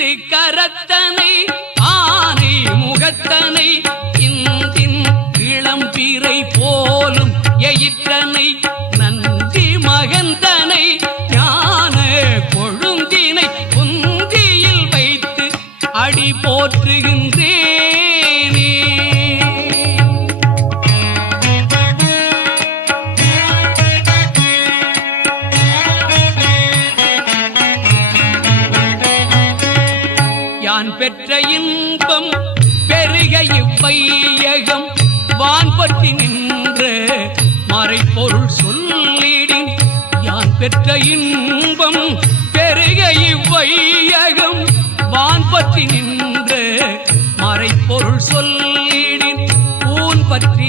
ஐந்து கரத்தனை ஆனை முகத்தனை இந்தின் இளம்பிறை போலும் எயிற்றனை நந்தி மகந்தனை ஞான கொழுந்தினை குந்தியில் வைத்து அடி போற்றுகின்றேனே. யான் பெற்ற இன்பம் பெருக இவ்வையகம் வான்பற்றி நின்ற மறைப்பொருள் சொல்லிடின். யான் பெற்ற இன்பம் பெருக இவ்வையகம் வான்பற்றி நின்ற மறைப்பொருள் சொல்லிடின். ஊன் பற்றி